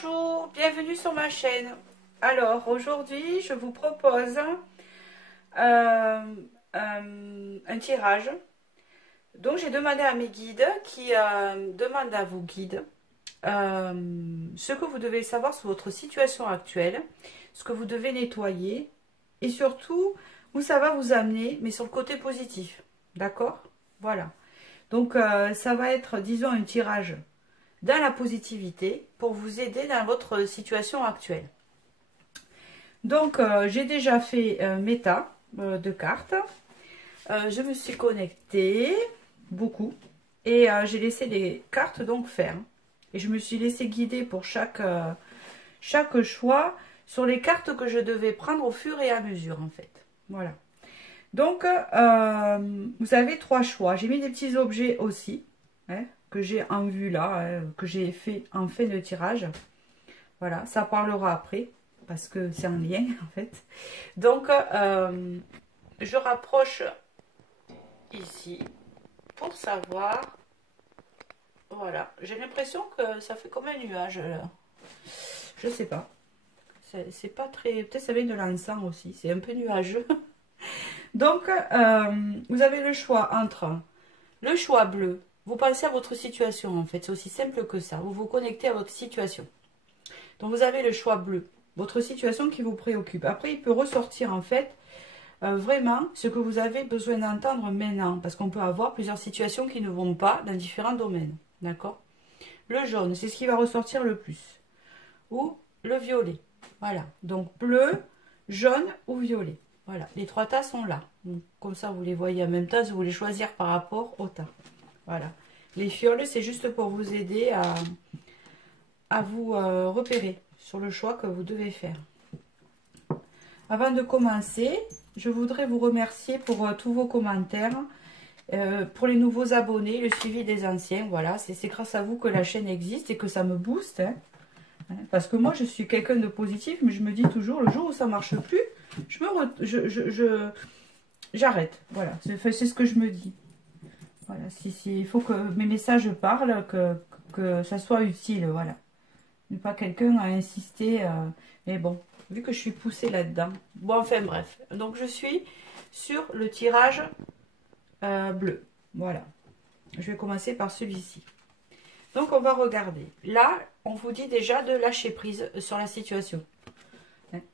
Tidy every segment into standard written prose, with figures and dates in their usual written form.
Bonjour, bienvenue sur ma chaîne. Alors aujourd'hui je vous propose un tirage. Donc j'ai demandé à mes guides qui demandent à vos guides ce que vous devez savoir sur votre situation actuelle, ce que vous devez nettoyer et surtout où ça va vous amener, mais sur le côté positif. D'accord? Voilà. Donc ça va être, disons, un tirage dans la positivité pour vous aider dans votre situation actuelle. Donc j'ai déjà fait mes tas de cartes. Je me suis connectée beaucoup et j'ai laissé les cartes donc faire. Et je me suis laissé guider pour chaque choix sur les cartes que je devais prendre au fur et à mesure en fait. Voilà. Donc vous avez 3 choix. J'ai mis des petits objets aussi. Hein, que j'ai en vue là, que j'ai fait en fin de tirage. Voilà, ça parlera après, parce que c'est un lien en fait. Donc, je rapproche ici pour savoir. Voilà, j'ai l'impression que ça fait comme un nuage. Je sais pas. C'est pas très... Peut-être ça vient de l'encens aussi, c'est un peu nuageux. Donc, vous avez le choix entre le choix bleu. Vous pensez à votre situation en fait, c'est aussi simple que ça. Vous vous connectez à votre situation. Donc vous avez le choix bleu, votre situation qui vous préoccupe. Après il peut ressortir en fait vraiment ce que vous avez besoin d'entendre maintenant. Parce qu'on peut avoir plusieurs situations qui ne vont pas dans différents domaines. D'accord? Le jaune, c'est ce qui va ressortir le plus. Ou le violet. Voilà. Donc bleu, jaune ou violet. Voilà. Les 3 tas sont là. Donc, comme ça vous les voyez en même temps si vous voulez choisir par rapport au tas. Voilà. Les fioles, c'est juste pour vous aider à vous repérer sur le choix que vous devez faire. Avant de commencer, je voudrais vous remercier pour tous vos commentaires, pour les nouveaux abonnés, le suivi des anciens. Voilà, c'est grâce à vous que la chaîne existe et que ça me booste. Hein. Parce que moi, je suis quelqu'un de positif, mais je me dis toujours, le jour où ça ne marche plus, j'arrête. Voilà, c'est ce que je me dis. Voilà, il faut que mes messages parlent, que ça soit utile, voilà. Ne pas quelqu'un à insister, mais bon, vu que je suis poussée là-dedans. Bon, enfin bref. Donc je suis sur le tirage bleu. Voilà. Je vais commencer par celui-ci. Donc on va regarder. Là, on vous dit déjà de lâcher prise sur la situation.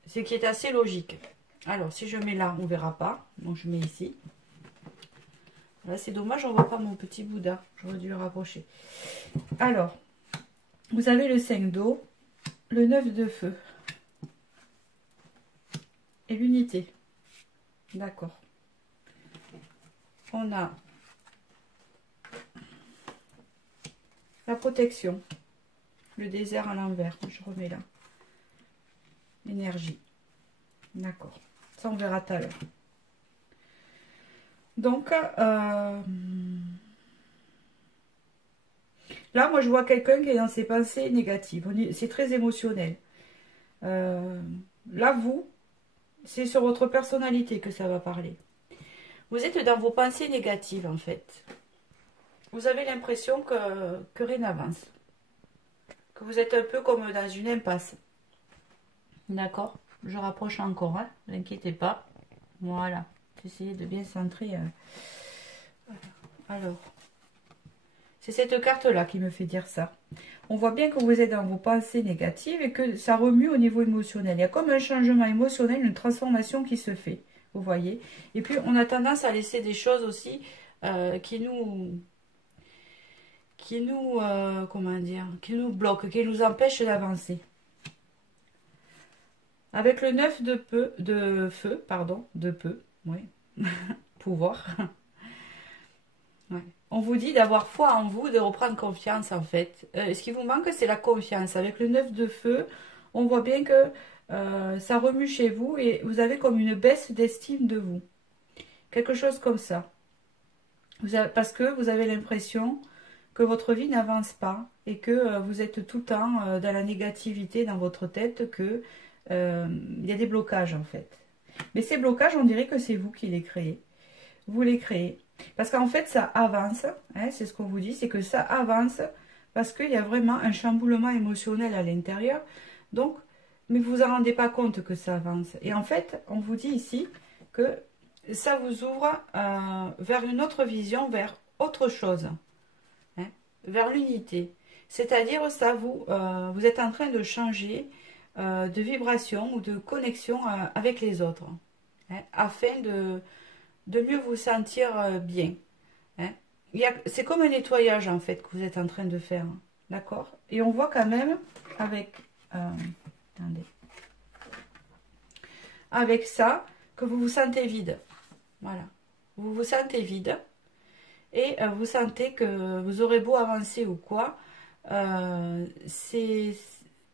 Ce qui est assez logique. Alors, si je mets là, on ne verra pas. Donc je mets ici. Là, c'est dommage, on ne voit pas mon petit Bouddha. J'aurais dû le rapprocher. Alors, vous avez le 5 d'eau, le 9 de feu et l'unité. D'accord. On a la protection, le désert à l'envers. Je remets là. L'énergie. D'accord. Ça, on verra tout à l'heure. Donc, là, moi, je vois quelqu'un qui est dans ses pensées négatives. C'est très émotionnel. Là, vous, c'est sur votre personnalité que ça va parler. Vous êtes dans vos pensées négatives, en fait. Vous avez l'impression que rien n'avance. Que vous êtes un peu comme dans une impasse. D'accord? Je rapproche encore, hein? Ne vous inquiétez pas. Voilà. Essayez de bien centrer. Alors, c'est cette carte-là qui me fait dire ça. On voit bien que vous êtes dans vos pensées négatives et que ça remue au niveau émotionnel. Il y a comme un changement émotionnel, une transformation qui se fait. Vous voyez? Et puis, on a tendance à laisser des choses aussi qui nous comment dire, qui nous bloquent, qui nous empêchent d'avancer. Avec le 9 de feu, oui. Pouvoir. Ouais. On vous dit d'avoir foi en vous, de reprendre confiance en fait. Ce qui vous manque, c'est la confiance. Avec le 9 de feu, on voit bien que ça remue chez vous et vous avez comme une baisse d'estime de vous. Quelque chose comme ça. Parce que vous avez l'impression que votre vie n'avance pas et que vous êtes tout le temps dans la négativité dans votre tête, que il y a des blocages en fait. Mais ces blocages, on dirait que c'est vous qui les créez. Vous les créez. Parce qu'en fait, ça avance. Hein, c'est ce qu'on vous dit, c'est que ça avance parce qu'il y a vraiment un chamboulement émotionnel à l'intérieur. Donc, mais vous vous en rendez pas compte que ça avance. Et en fait, on vous dit ici que ça vous ouvre vers une autre vision, vers autre chose, hein, vers l'unité. C'est-à-dire, ça vous êtes en train de changer de vibration ou de connexion avec les autres, hein, afin de mieux vous sentir bien. Hein. C'est comme un nettoyage en fait que vous êtes en train de faire, d'accord? Et on voit quand même avec, attendez, avec ça que vous vous sentez vide. Voilà, vous vous sentez vide et vous sentez que vous aurez beau avancer ou quoi, il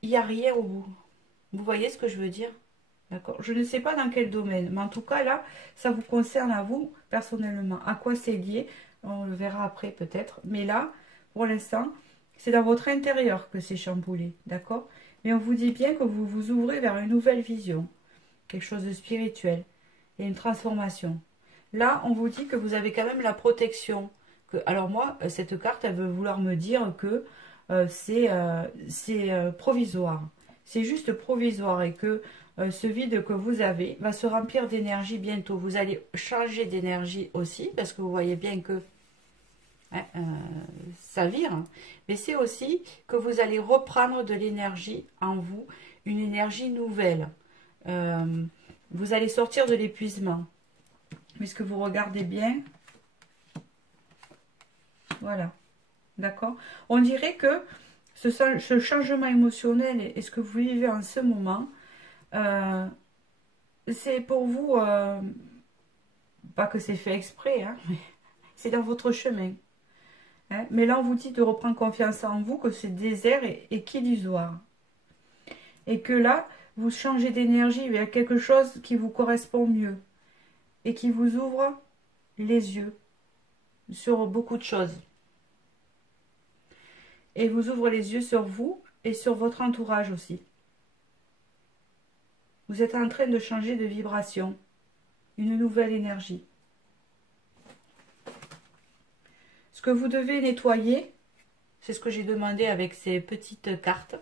n'y a rien au bout. Vous voyez ce que je veux dire? D'accord. Je ne sais pas dans quel domaine, mais en tout cas là, ça vous concerne à vous personnellement. À quoi c'est lié? On le verra après peut-être. Mais là, pour l'instant, c'est dans votre intérieur que c'est chamboulé. D'accord? Mais on vous dit bien que vous vous ouvrez vers une nouvelle vision. Quelque chose de spirituel. Et une transformation. Là, on vous dit que vous avez quand même la protection. Alors moi, cette carte, elle veut vouloir me dire que c'est provisoire. C'est juste provisoire et que ce vide que vous avez va se remplir d'énergie bientôt. Vous allez changer d'énergie aussi, parce que vous voyez bien que hein, ça vire. Mais c'est aussi que vous allez reprendre de l'énergie en vous, une énergie nouvelle. Vous allez sortir de l'épuisement. Puisque vous regardez bien. Voilà. D'accord? On dirait que ce changement émotionnel et ce que vous vivez en ce moment, c'est pour vous, pas que c'est fait exprès, hein, mais c'est dans votre chemin. Hein. Mais là, on vous dit de reprendre confiance en vous, que ce désert est qu'illusoire. Et que là, vous changez d'énergie vers quelque chose qui vous correspond mieux. Et qui vous ouvre les yeux sur beaucoup de choses. Et vous ouvre les yeux sur vous et sur votre entourage aussi. Vous êtes en train de changer de vibration, une nouvelle énergie. Ce que vous devez nettoyer, c'est ce que j'ai demandé avec ces petites cartes,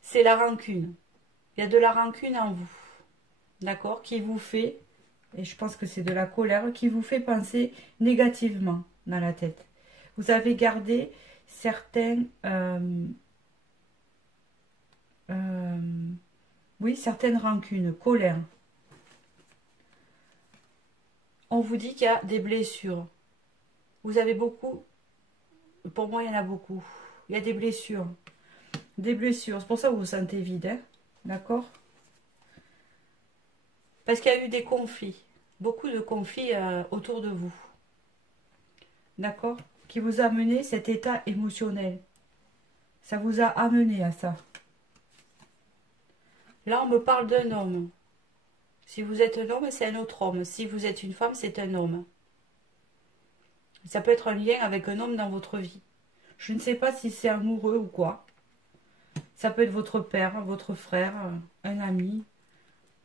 c'est la rancune. Il y a de la rancune en vous, d'accord, qui vous fait, et je pense que c'est de la colère, qui vous fait penser négativement dans la tête. Vous avez gardé certaines rancunes, colère. On vous dit qu'il y a des blessures. Vous avez beaucoup, pour moi il y en a beaucoup. Il y a des blessures. Des blessures, c'est pour ça que vous vous sentez vide, hein, d'accord? Parce qu'il y a eu des conflits, beaucoup de conflits autour de vous. D'accord? Qui vous a amené cet état émotionnel. Ça vous a amené à ça. Là, on me parle d'un homme. Si vous êtes un homme, c'est un autre homme. Si vous êtes une femme, c'est un homme. Ça peut être un lien avec un homme dans votre vie. Je ne sais pas si c'est amoureux ou quoi. Ça peut être votre père, votre frère, un ami,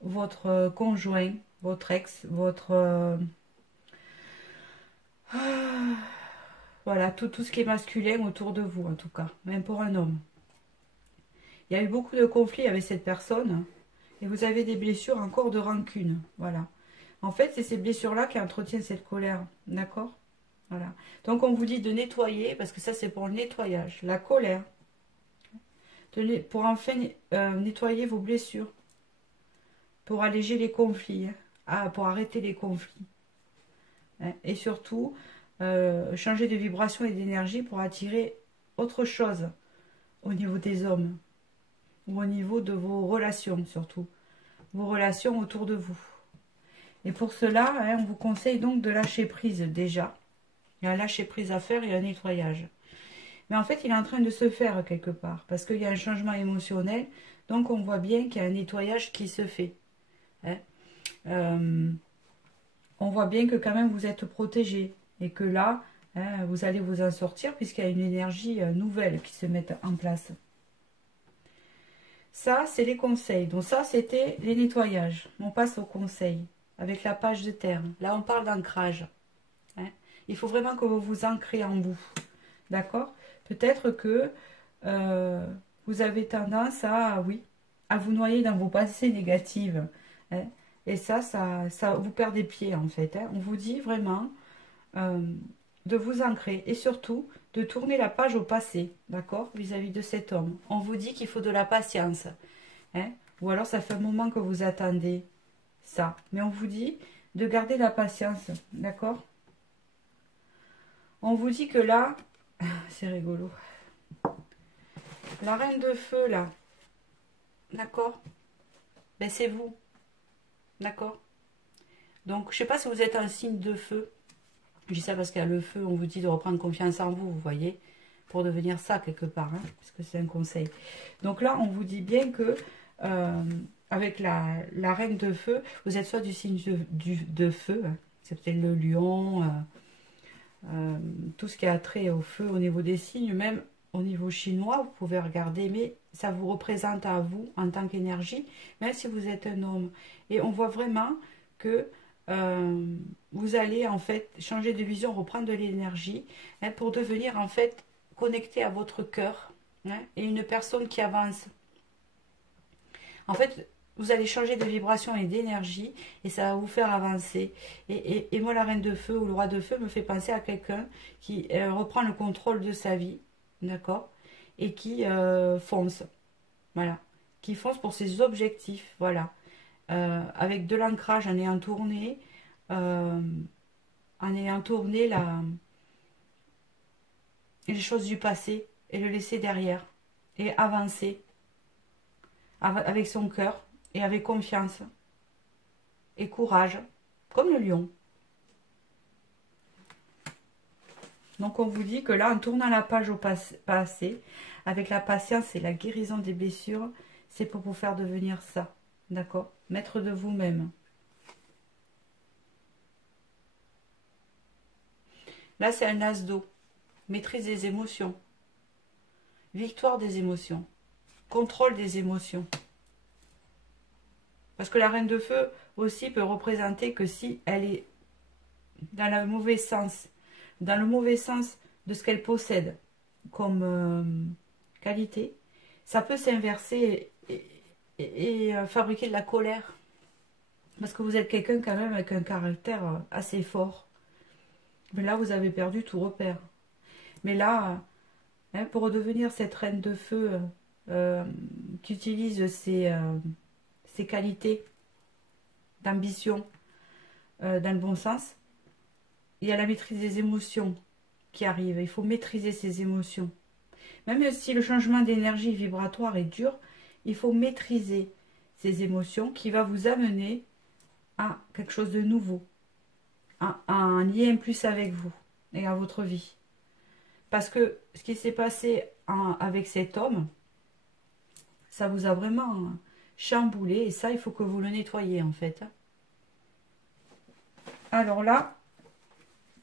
votre conjoint, votre ex, votre... voilà, tout ce qui est masculin autour de vous, en tout cas, même pour un homme. Il y a eu beaucoup de conflits avec cette personne et vous avez des blessures encore de rancune, voilà. En fait, c'est ces blessures-là qui entretiennent cette colère, d'accord? Voilà. Donc, on vous dit de nettoyer, parce que ça, c'est pour le nettoyage, la colère. Pour enfin nettoyer vos blessures, pour alléger les conflits, hein, pour arrêter les conflits. Hein, et surtout, changer de vibration et d'énergie pour attirer autre chose au niveau des hommes ou au niveau de vos relations surtout, vos relations autour de vous. Et pour cela, hein, on vous conseille donc de lâcher prise déjà. Il y a un lâcher prise à faire et un nettoyage. Mais en fait, il est en train de se faire quelque part parce qu'il y a un changement émotionnel. Donc, on voit bien qu'il y a un nettoyage qui se fait. Hein. On voit bien que quand même vous êtes protégé et que là, hein, vous allez vous en sortir puisqu'il y a une énergie nouvelle qui se met en place. Ça, c'est les conseils. Donc ça, c'était les nettoyages. On passe aux conseils avec la page de terre. Là, on parle d'ancrage. Hein. Il faut vraiment que vous vous ancrez en vous. D'accord? Peut-être que vous avez tendance à, oui, à vous noyer dans vos pensées négatives. Hein. Et ça vous perd des pieds en fait. Hein. On vous dit vraiment euh, de vous ancrer et surtout de tourner la page au passé, d'accord, vis-à-vis de cet homme. On vous dit qu'il faut de la patience. Hein. Ou alors ça fait un moment que vous attendez ça. Mais on vous dit de garder la patience, d'accord? On vous dit que là, c'est rigolo. La reine de feu, là, d'accord? Ben c'est vous, d'accord? Donc, je sais pas si vous êtes un signe de feu. Je dis ça parce qu'il y a le feu, on vous dit de reprendre confiance en vous, vous voyez? Pour devenir ça, quelque part, hein, parce que c'est un conseil. Donc là, on vous dit bien que, avec la reine de feu, vous êtes soit du signe de feu, hein, c'est peut-être le lion, tout ce qui a trait au feu au niveau des signes, même au niveau chinois, vous pouvez regarder, mais ça vous représente à vous en tant qu'énergie, même si vous êtes un homme. Et on voit vraiment que vous allez en fait changer de vision, reprendre de l'énergie, hein, pour devenir en fait connecté à votre cœur, hein, et une personne qui avance. En fait, vous allez changer de vibration et d'énergie et ça va vous faire avancer. Et moi, la reine de feu ou le roi de feu me fait penser à quelqu'un qui reprend le contrôle de sa vie, d'accord, et qui fonce, voilà, qui fonce pour ses objectifs, voilà, avec de l'ancrage euh, en ayant tourné les choses du passé et le laisser derrière et avancer avec son cœur et avec confiance et courage, comme le lion. Donc on vous dit que là, en tournant la page au passé, avec la patience et la guérison des blessures, c'est pour vous faire devenir ça, d'accord? Maître de vous-même. Là, c'est un as d'eau. Maîtrise des émotions. Victoire des émotions. Contrôle des émotions. Parce que la reine de feu aussi peut représenter que si elle est dans le mauvais sens de ce qu'elle possède comme qualité, ça peut s'inverser et fabriquer de la colère. Parce que vous êtes quelqu'un quand même avec un caractère assez fort. Mais là, vous avez perdu tout repère. Mais là, hein, pour redevenir cette reine de feu qui utilise ses qualités d'ambition dans le bon sens, il y a la maîtrise des émotions qui arrive. Il faut maîtriser ses émotions. Même si le changement d'énergie vibratoire est dur, il faut maîtriser ces émotions qui va vous amener à quelque chose de nouveau, à un lien plus avec vous et à votre vie. Parce que ce qui s'est passé avec cet homme, ça vous a vraiment chamboulé et ça, il faut que vous le nettoyiez en fait. Alors là,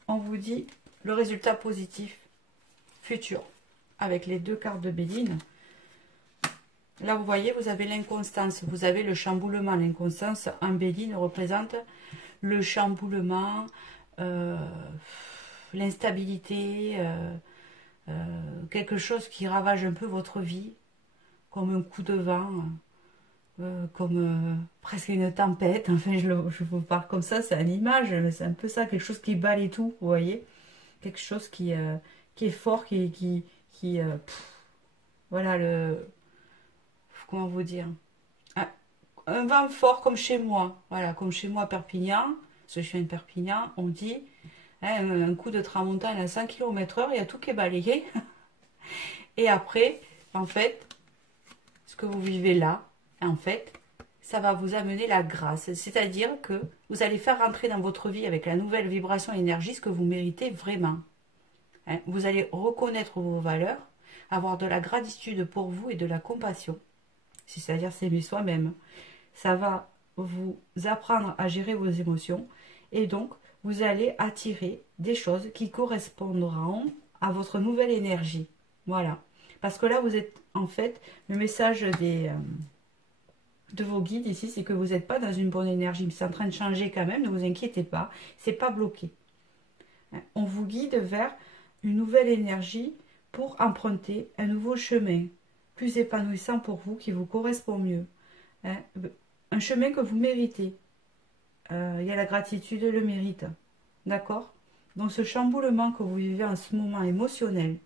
on vous dit le résultat positif futur avec les deux cartes de Béline. Là, vous voyez, vous avez l'inconstance, vous avez le chamboulement. L'inconstance en Béline représente le chamboulement, l'instabilité, quelque chose qui ravage un peu votre vie, comme un coup de vent, comme presque une tempête. Enfin, je vous parle comme ça, c'est une image, mais c'est un peu ça, quelque chose qui balaye tout, vous voyez, quelque chose qui est fort, voilà, comment vous dire, un vent fort comme chez moi, voilà, comme chez moi à Perpignan, parce que je viens de Perpignan, on dit, hein, un coup de tramontane à 100 km/h, il y a tout qui est balayé. Et après, en fait, ce que vous vivez là, en fait, ça va vous amener la grâce. C'est-à-dire que vous allez faire rentrer dans votre vie avec la nouvelle vibration et énergie ce que vous méritez vraiment. Hein, vous allez reconnaître vos valeurs, avoir de la gratitude pour vous et de la compassion. C'est-à-dire s'aimer soi-même. Ça va vous apprendre à gérer vos émotions et donc vous allez attirer des choses qui correspondront à votre nouvelle énergie. Voilà. Parce que là, vous êtes en fait, le message de vos guides ici, c'est que vous n'êtes pas dans une bonne énergie. C'est en train de changer quand même, ne vous inquiétez pas. C'est pas bloqué. On vous guide vers une nouvelle énergie pour emprunter un nouveau chemin, plus épanouissant pour vous, qui vous correspond mieux. Hein. Un chemin que vous méritez. Il y a la gratitude, le mérite. D'accord? Donc ce chamboulement que vous vivez en ce moment émotionnel,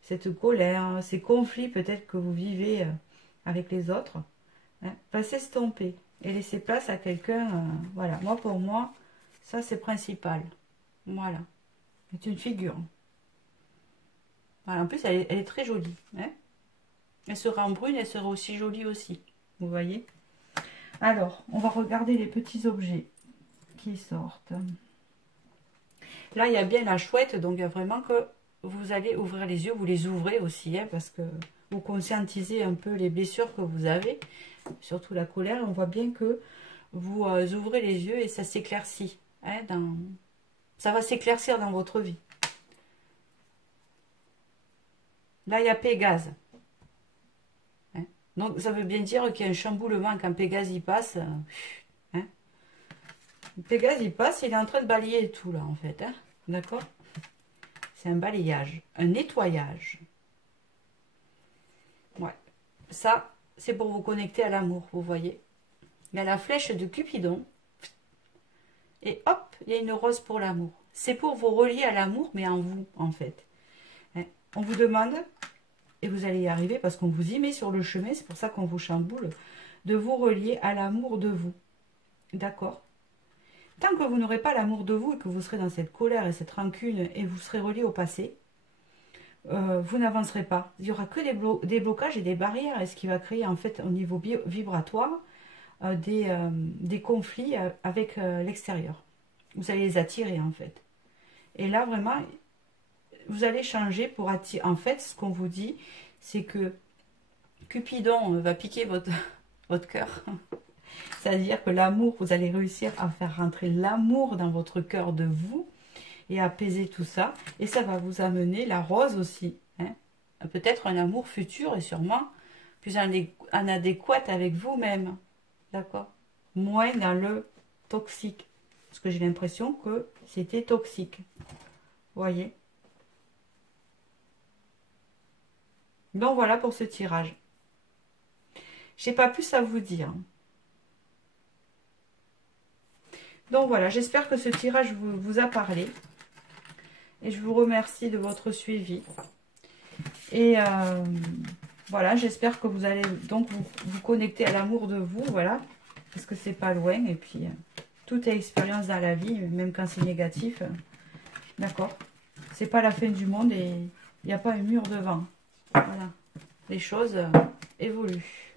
cette colère, ces conflits peut-être que vous vivez avec les autres, hein, va s'estomper et laisser place à quelqu'un. Voilà, moi pour moi, ça c'est principal. Voilà, c'est une figure. Voilà, en plus elle est très jolie. Hein. Elle sera en brune, elle sera aussi jolie aussi. Vous voyez? Alors, on va regarder les petits objets qui sortent. Là, il y a bien la chouette, donc il y a vraiment que vous allez ouvrir les yeux, vous les ouvrez aussi, hein, parce que vous conscientisez un peu les blessures que vous avez, surtout la colère. On voit bien que vous ouvrez les yeux et ça s'éclaircit. Hein, ça va s'éclaircir dans votre vie. Là, il y a Pégase. Hein, donc, ça veut bien dire qu'il y a un chamboulement quand Pégase y passe. Hein. Pégase y passe, il est en train de balayer tout là, en fait. Hein, d'accord? C'est un balayage, un nettoyage. Ouais. Ça, c'est pour vous connecter à l'amour, vous voyez. Il y a la flèche de Cupidon. Et hop, il y a une rose pour l'amour. C'est pour vous relier à l'amour, mais en vous, en fait. Hein. On vous demande, et vous allez y arriver parce qu'on vous y met sur le chemin, c'est pour ça qu'on vous chamboule, de vous relier à l'amour de vous. D'accord? Tant que vous n'aurez pas l'amour de vous et que vous serez dans cette colère et cette rancune et vous serez relié au passé, vous n'avancerez pas. Il n'y aura que des blocages et des barrières, et ce qui va créer en fait au niveau vibratoire des conflits avec l'extérieur. Vous allez les attirer en fait. Et là vraiment, vous allez changer pour attirer. En fait, ce qu'on vous dit, c'est que Cupidon va piquer votre cœur. C'est-à-dire que l'amour, vous allez réussir à faire rentrer l'amour dans votre cœur de vous et apaiser tout ça. Et ça va vous amener la rose aussi. Hein. Peut-être un amour futur et sûrement plus en adéquat avec vous-même. D'accord? Moins dans le toxique. Parce que j'ai l'impression que c'était toxique. Vous voyez? Donc voilà pour ce tirage. Je n'ai pas plus à vous dire. Donc voilà, j'espère que ce tirage vous a parlé. Et je vous remercie de votre suivi. Et voilà, j'espère que vous allez donc vous connecter à l'amour de vous, voilà. Parce que c'est pas loin. Et puis, tout est expérience dans la vie, même quand c'est négatif. D'accord? C'est pas la fin du monde et il n'y a pas un mur devant. Voilà. Les choses évoluent.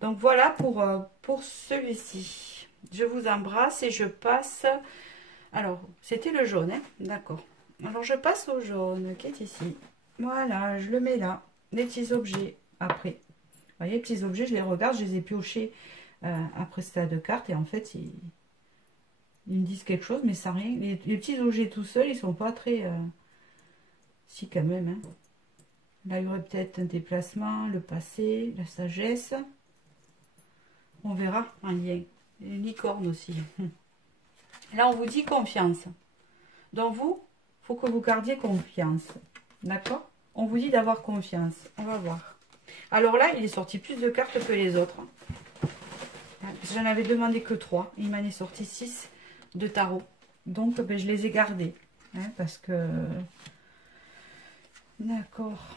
Donc voilà pour celui-ci. Je vous embrasse et je passe... Alors, c'était le jaune, hein? D'accord. Alors, je passe au jaune qui est ici. Voilà, je le mets là. Les petits objets après. Vous voyez, les petits objets, je les regarde, je les ai piochés après ce tas de cartes. Et en fait, ils me disent quelque chose, mais ça rien. Les petits objets tout seuls, ils sont pas très... Si, quand même. Hein. Là, il y aurait peut-être un déplacement, le passé, la sagesse. On verra en lien. Une licorne aussi. Là, on vous dit confiance. Donc, vous, il faut que vous gardiez confiance. D'accord? On vous dit d'avoir confiance. On va voir. Alors là, il est sorti plus de cartes que les autres. J'en avais demandé que 3. Il m'en est sorti 6 de tarot. Donc, ben, je les ai gardés. Hein, parce que... D'accord.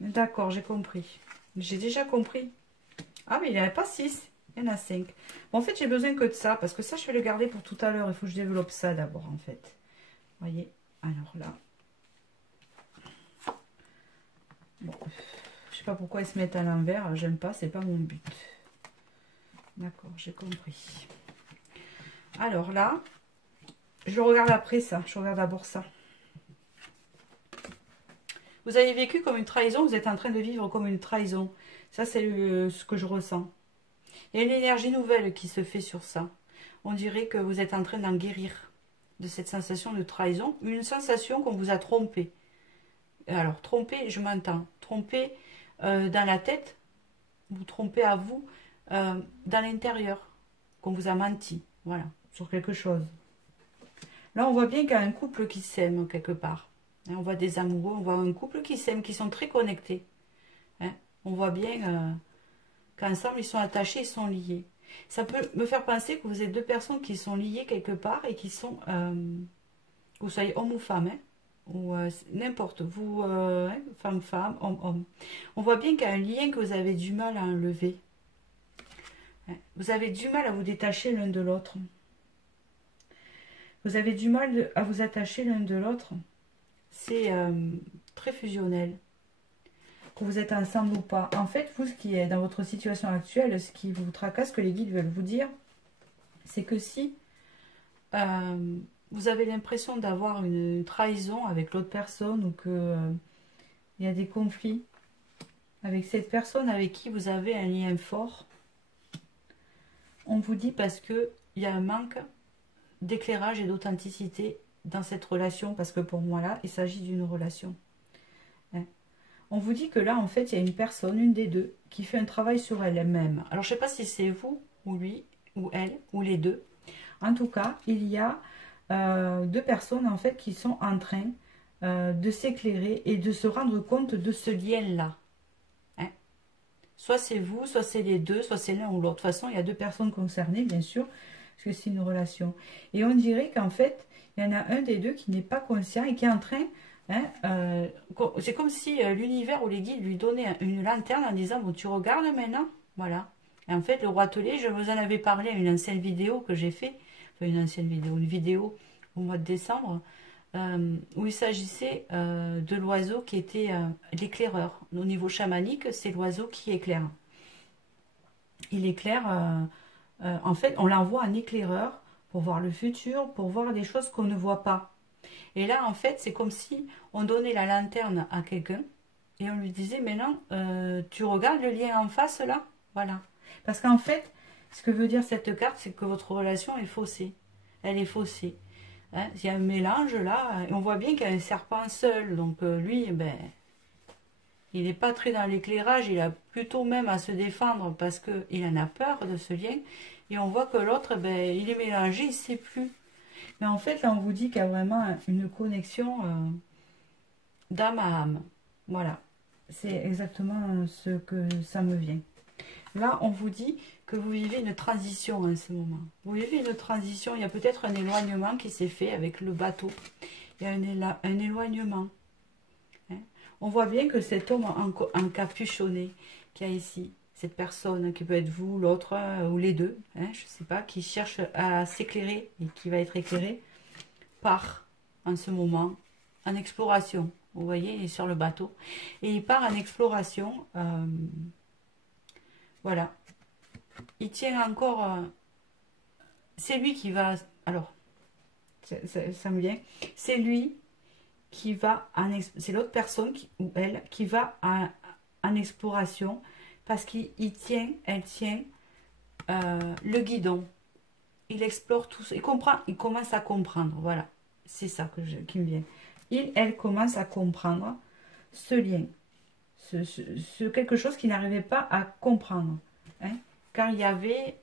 D'accord, j'ai compris. J'ai déjà compris. Ah, mais il n'y en a pas 6. Il y en a 5. Bon, en fait, j'ai besoin que de ça. Parce que ça, je vais le garder pour tout à l'heure. Il faut que je développe ça d'abord, en fait. Vous voyez? Alors là. Bon. Je sais pas pourquoi ils se mettent à l'envers. J'aime pas. C'est pas mon but. D'accord, j'ai compris. Alors là. Je regarde après ça. Je regarde d'abord ça. Vous avez vécu comme une trahison. Vous êtes en train de vivre comme une trahison. Ça, c'est ce que je ressens. Il y a une énergie nouvelle qui se fait sur ça. On dirait que vous êtes en train d'en guérir de cette sensation de trahison. Une sensation qu'on vous a trompé. Alors, trompé, je m'entends. Trompé dans la tête. Vous trompez à vous dans l'intérieur. Qu'on vous a menti. Voilà. Sur quelque chose. Là, on voit bien qu'il y a un couple qui s'aime quelque part. Hein, on voit des amoureux, on voit un couple qui s'aime, qui sont très connectés. Hein. On voit bien qu'ensemble, ils sont attachés, ils sont liés. Ça peut me faire penser que vous êtes deux personnes qui sont liées quelque part et qui sont, que vous soyez homme ou femme, hein, ou n'importe, vous, hein, femme, homme. On voit bien qu'il y a un lien que vous avez du mal à enlever. Hein. Vous avez du mal à vous détacher l'un de l'autre. Vous avez du mal à vous attacher l'un de l'autre. C'est très fusionnel. Que vous êtes ensemble ou pas. En fait, vous, ce qui est dans votre situation actuelle, ce qui vous tracasse, que les guides veulent vous dire, c'est que si vous avez l'impression d'avoir une trahison avec l'autre personne ou que il y a des conflits avec cette personne avec qui vous avez un lien fort, on vous dit parce que il y a un manque d'éclairage et d'authenticité dans cette relation, parce que pour moi là, il s'agit d'une relation. Hein. On vous dit que là, en fait, il y a une personne, une des deux, qui fait un travail sur elle-même. Alors, je ne sais pas si c'est vous, ou lui, ou elle, ou les deux. En tout cas, il y a deux personnes, en fait, qui sont en train de s'éclairer et de se rendre compte de ce lien-là. Hein. Soit c'est vous, soit c'est les deux, soit c'est l'un ou l'autre. De toute façon, il y a deux personnes concernées, bien sûr, parce que c'est une relation. Et on dirait qu'en fait, il y en a un des deux qui n'est pas conscient et qui est en train... Hein, c'est comme si l'univers ou les guides lui donnaient une lanterne en disant bon, tu regardes maintenant, voilà. Et en fait, le roitelet, je vous en avais parlé à une ancienne vidéo que j'ai fait, enfin une vidéo au mois de décembre, où il s'agissait de l'oiseau qui était l'éclaireur. Au niveau chamanique, c'est l'oiseau qui éclaire. Il éclaire, en fait, on l'envoie en éclaireur pour voir le futur, pour voir des choses qu'on ne voit pas. Et là, en fait, c'est comme si on donnait la lanterne à quelqu'un et on lui disait, maintenant, tu regardes le lien en face, là? Voilà. Parce qu'en fait, ce que veut dire cette carte, c'est que votre relation est faussée. Elle est faussée. Hein, il y a un mélange, là, et on voit bien qu'il y a un serpent seul. Donc, lui, ben, il n'est pas très dans l'éclairage, il a plutôt même à se défendre parce qu'il en a peur de ce lien. Et on voit que l'autre, ben, il est mélangé, il ne sait plus. Mais en fait, là, on vous dit qu'il y a vraiment une connexion d'âme à âme. Voilà. C'est exactement ce que ça me vient. Là, on vous dit que vous vivez une transition en ce moment. Vous vivez une transition. Il y a peut-être un éloignement qui s'est fait avec le bateau. Il y a un éloignement. Hein. On voit bien que cet homme en capuchonné qu'il y a ici, cette personne qui peut être vous, l'autre ou les deux, hein, je ne sais pas, qui cherche à s'éclairer et qui va être éclairé, part en ce moment en exploration. Vous voyez, il est sur le bateau et il part en exploration. Voilà. Il tient encore... c'est lui qui va... Alors, ça me vient. C'est lui qui va en... C'est l'autre personne, ou elle, qui va en exploration parce qu'il tient, elle tient le guidon. Il explore tout ça. Il commence à comprendre. Voilà. C'est ça qui me vient. Elle commence à comprendre ce lien. Ce quelque chose qu'il n'arrivait pas à comprendre. Hein, car il y avait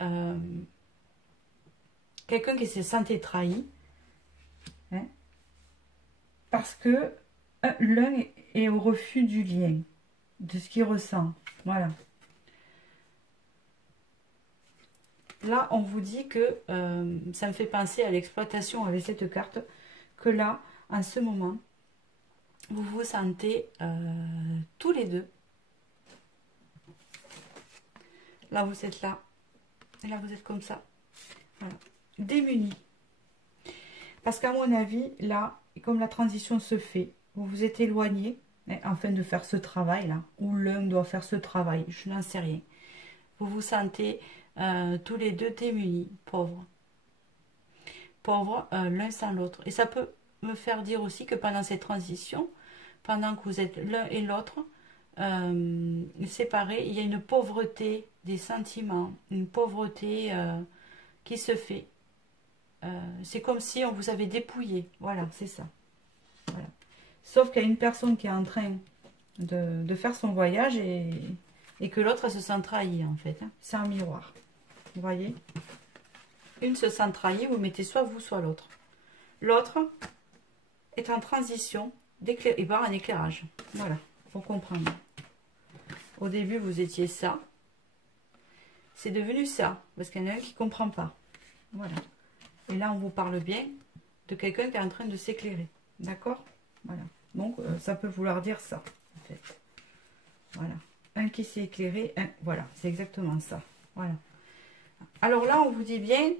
quelqu'un qui se sentait trahi. Hein, parce que l'un est au refus du lien. De ce qu'il ressent. Voilà. Là, on vous dit que ça me fait penser à l'exploitation avec cette carte, que là, en ce moment, vous vous sentez tous les deux. Là, vous êtes là. Et là, vous êtes comme ça. Voilà. Démunis. Parce qu'à mon avis, là, comme la transition se fait, vous vous êtes éloignés afin de faire ce travail-là. Ou l'un doit faire ce travail. Je n'en sais rien. Vous vous sentez... tous les deux démunis, pauvres. Pauvres l'un sans l'autre. Et ça peut me faire dire aussi que pendant cette transition, pendant que vous êtes l'un et l'autre séparés, il y a une pauvreté des sentiments, une pauvreté qui se fait. C'est comme si on vous avait dépouillé. Voilà, c'est ça. Voilà. Sauf qu'il y a une personne qui est en train de faire son voyage et que l'autre se sent trahie en fait. Hein. C'est un miroir. Vous voyez, une se sent trahie, vous mettez soit vous, soit l'autre. l'autre est en transition et par un éclairage. Voilà, pour comprendre. Au début, vous étiez ça. C'est devenu ça, parce qu'il y en a un qui ne comprend pas. Voilà. Et là, on vous parle bien de quelqu'un qui est en train de s'éclairer. D'accord? Voilà. Donc, ça peut vouloir dire ça, en fait. Voilà. Un qui s'est éclairé, un... Voilà, c'est exactement ça. Voilà. Alors là, on vous dit bien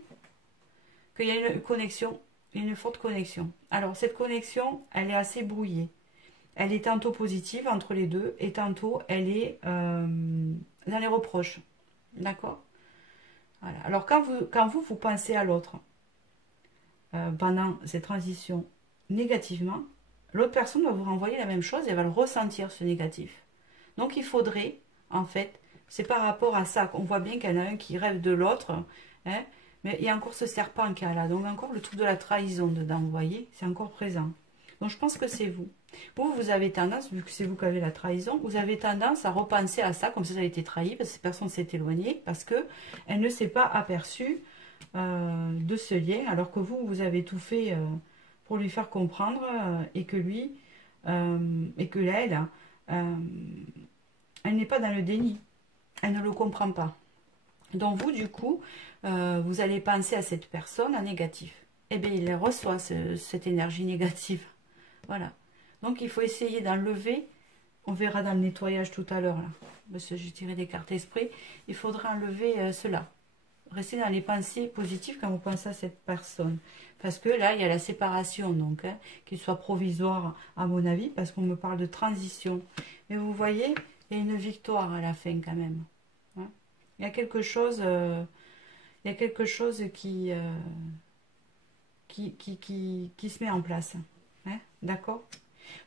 qu'il y a une connexion, une forte connexion. Alors, cette connexion, elle est assez brouillée. Elle est tantôt positive entre les deux, et tantôt, elle est dans les reproches. D'accord? Voilà. Alors, quand vous pensez à l'autre, pendant cette transition négativement, l'autre personne va vous renvoyer la même chose et elle va le ressentir, ce négatif. Donc, il faudrait, en fait, c'est par rapport à ça qu'on voit bien qu'il y en a un qui rêve de l'autre, hein, mais il y a encore ce serpent qui est là. Donc, encore le truc de la trahison dedans, vous voyez, c'est encore présent. Donc, je pense que c'est vous. Vous avez tendance, vu que c'est vous qui avez la trahison, vous avez tendance à repenser à ça, comme si ça avait été trahi, parce que cette personne s'est éloignée, parce qu'elle ne s'est pas aperçue de ce lien, alors que vous avez tout fait pour lui faire comprendre, et que lui, et que elle, elle n'est pas dans le déni, elle ne le comprend pas. Donc vous, du coup, vous allez penser à cette personne en négatif. Eh bien, il reçoit cette énergie négative. Voilà. Donc, il faut essayer d'enlever. On verra dans le nettoyage tout à l'heure, là. Parce que j'ai tiré des cartes esprit. Il faudra enlever cela. Restez dans les pensées positives quand vous pensez à cette personne. Parce que là, il y a la séparation, donc, hein, qu'il soit provisoire, à mon avis, parce qu'on me parle de transition. Mais vous voyez, il y a une victoire à la fin, quand même. Hein. Il y a quelque chose, qui se met en place. Hein, d'accord?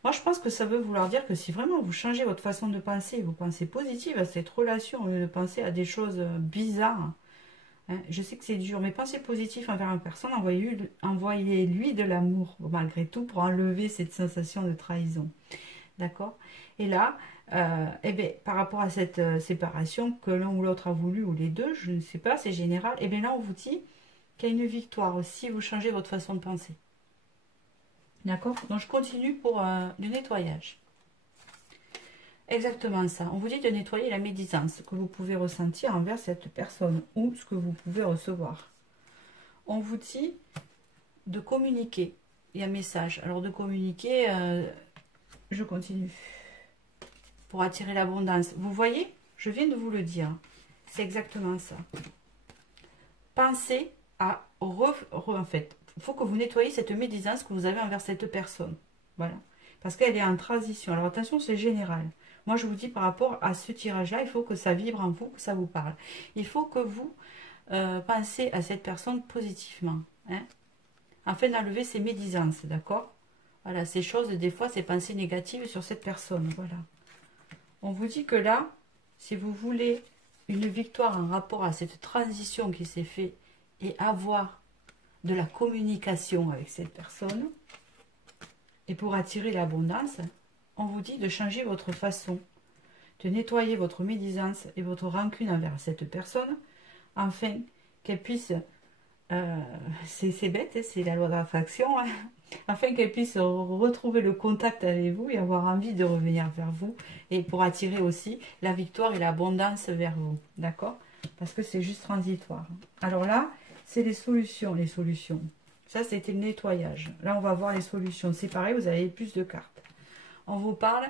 Moi, je pense que ça veut vouloir dire que si vraiment vous changez votre façon de penser, vous pensez positive à cette relation, au lieu de penser à des choses bizarres, hein, je sais que c'est dur, mais pensez positif envers une personne, envoyez-lui de l'amour, malgré tout, pour enlever cette sensation de trahison. D'accord? Et là, eh bien, par rapport à cette séparation que l'un ou l'autre a voulu, ou les deux, je ne sais pas, c'est général, et bien là, on vous dit qu'il y a une victoire si vous changez votre façon de penser. D'accord? Donc, je continue pour le nettoyage. Exactement ça. On vous dit de nettoyer la médisance que vous pouvez ressentir envers cette personne ou ce que vous pouvez recevoir. On vous dit de communiquer. Il y a un message. Alors, de communiquer, je continue. Pour attirer l'abondance. Vous voyez? Je viens de vous le dire. C'est exactement ça. Pensez à en fait, il faut que vous nettoyiez cette médisance que vous avez envers cette personne. Voilà. Parce qu'elle est en transition. Alors attention, c'est général. Moi, je vous dis par rapport à ce tirage-là, il faut que ça vibre en vous, que ça vous parle. Il faut que vous pensez à cette personne positivement. Hein, afin d'enlever ces médisances, d'accord? Voilà, ces choses, des fois, ces pensées négatives sur cette personne. Voilà. On vous dit que là, si vous voulez une victoire en rapport à cette transition qui s'est faite et avoir de la communication avec cette personne, et pour attirer l'abondance, on vous dit de changer votre façon, de nettoyer votre médisance et votre rancune envers cette personne, afin qu'elle puisse, c'est bête, c'est la loi d'attraction, hein, afin qu'elle puisse retrouver le contact avec vous et avoir envie de revenir vers vous, et pour attirer aussi la victoire et l'abondance vers vous, d'accord? Parce que c'est juste transitoire. Alors là, c'est les solutions, Ça, c'était le nettoyage. Là, on va voir les solutions. C'est pareil, vous avez plus de cartes. On vous parle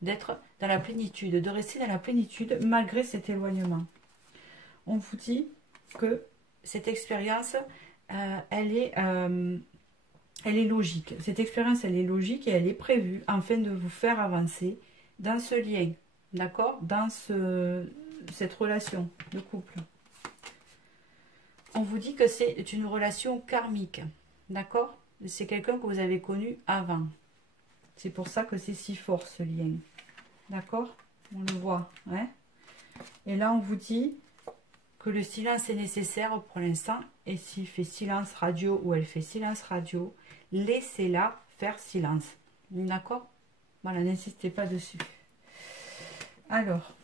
d'être dans la plénitude, de rester dans la plénitude malgré cet éloignement. On vous dit que cette expérience, elle est logique. Cette expérience, elle est logique et elle est prévue afin de vous faire avancer dans ce lien, d'accord? Dans cette relation de couple. On vous dit que c'est une relation karmique, d'accord? C'est quelqu'un que vous avez connu avant. C'est pour ça que c'est si fort ce lien, d'accord? On le voit, hein? Et là, on vous dit que le silence est nécessaire pour l'instant. Et s'il fait silence radio ou elle fait silence radio, laissez-la faire silence, d'accord? Voilà, n'insistez pas dessus. Alors...